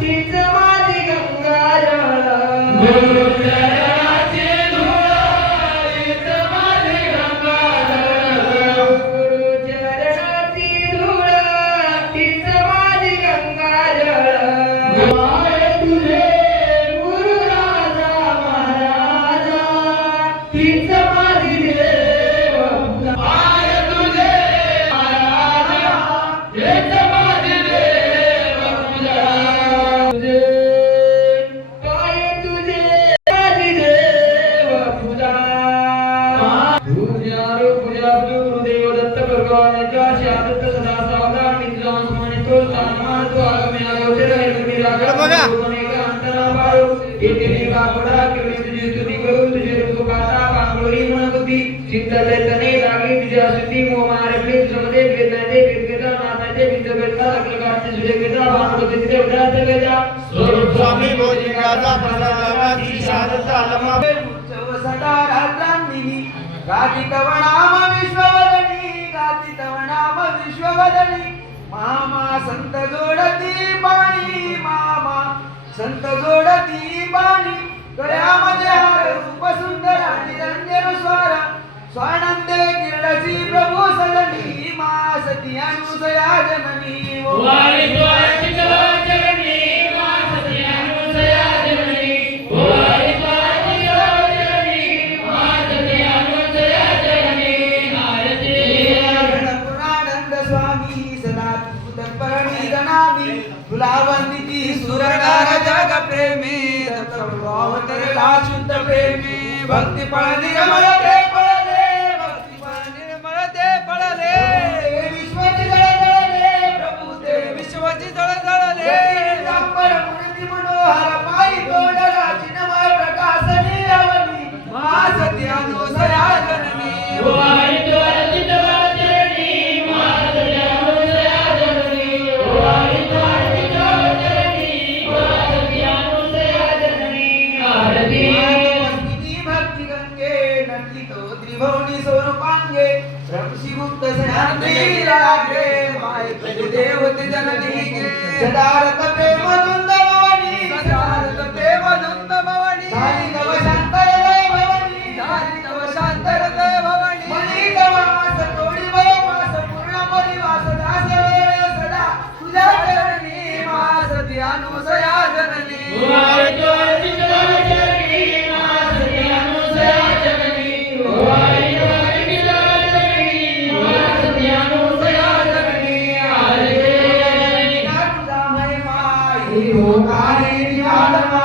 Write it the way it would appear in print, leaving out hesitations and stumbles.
तीच माझी गंगा जळ गुरुचरणाची धूळ तीच माझी गंगा जळ गुरुचरणाची धूळ तीच माझी गंगा जळ पाय तुझे गुरुराजा महाराजा तीच माझी देव पाय तुझे महाराजा तीच माझी देव तुझे पाय तुझे माझी देव पूजा पूजा गुरुदेव दत्त भगवानाच्या शांत सदा सावधान मित्रां स्मरणितो तान्मातो आगमे आयोचे रहे मिरागा गुरुने अंतरा बाळू येते कापडा केवढी तुझी स्तुती करू तुझे रूप पाता पांगोरी मनगती चित्त चैतन्य लागी तुझ्या स्तुती मो मारे प्रेम समदे वेदनाते वेदगेता नाताते विंद वेदना अकलगाचे तुझे वेदा भानवते तिथे उदाते वेदा स्वरूप स्वामी भोजिंगाचा प्रसादाची शारदा आलमा उत्सव सदा रात्रांनी गाती तव नाम विश्ववदनी गाती तव नाम विश्ववदनी मामा संत जोडती पाणी मामा संत जोडती पाणी गळ्यामध्ये हार रूप सुंदर निरंजन स्वर स्वानंदे गिरडसी प्रभू सदनी मा सती अनुसया जननी वारी द्वारकी जगनी मा सती अनुसया जननी वारी द्वारकी जगनी मा सती अनुसया जननी आरती पूर्णानंद स्वामी सदा तत्परणी गणामी तुला वंदिती सुरगार जग प्रेमी दत्तभावतरला शुद्ध प्रेमी भक्ती फळ निर्मळ ते पळले भक्ती फळ निर्मळ ते पळले विश्वाची जळजळले प्रभू ते विश्वाची जळजळले अंबर मूर्ती मनोहर पायी तोडला चिन्मय प्रकाशनी अवनी मा सती अनुसया जननी वारी द्वारकी जगनी मा सती अनुसया जननी वारी द्वारकी जगनी मा सती अनुसया जननी आरती भक्ती गंगे नंदितो त्रिभुवनी स्वरूपांगे रमसी मुक्त सनातनी लागे माय देवते जननी गे सदारत प्रेम धुंद भवानी सदारत प्रेम धुंद भवानी झाली तव शांतर लय भवानी झाली तव शांतर लय भवानी मनी तव वास तोडी वय वास पूर्ण परिवास दास वेळ सदा तुझ्या चरणी मा सती अनुसया जननी वारी द्वारकी जगनी मा सती अनुसया जननी वारी द्वारकी जगनी मा सती अनुसया जननी आरती तुझा महिमा ही होकारे आलमा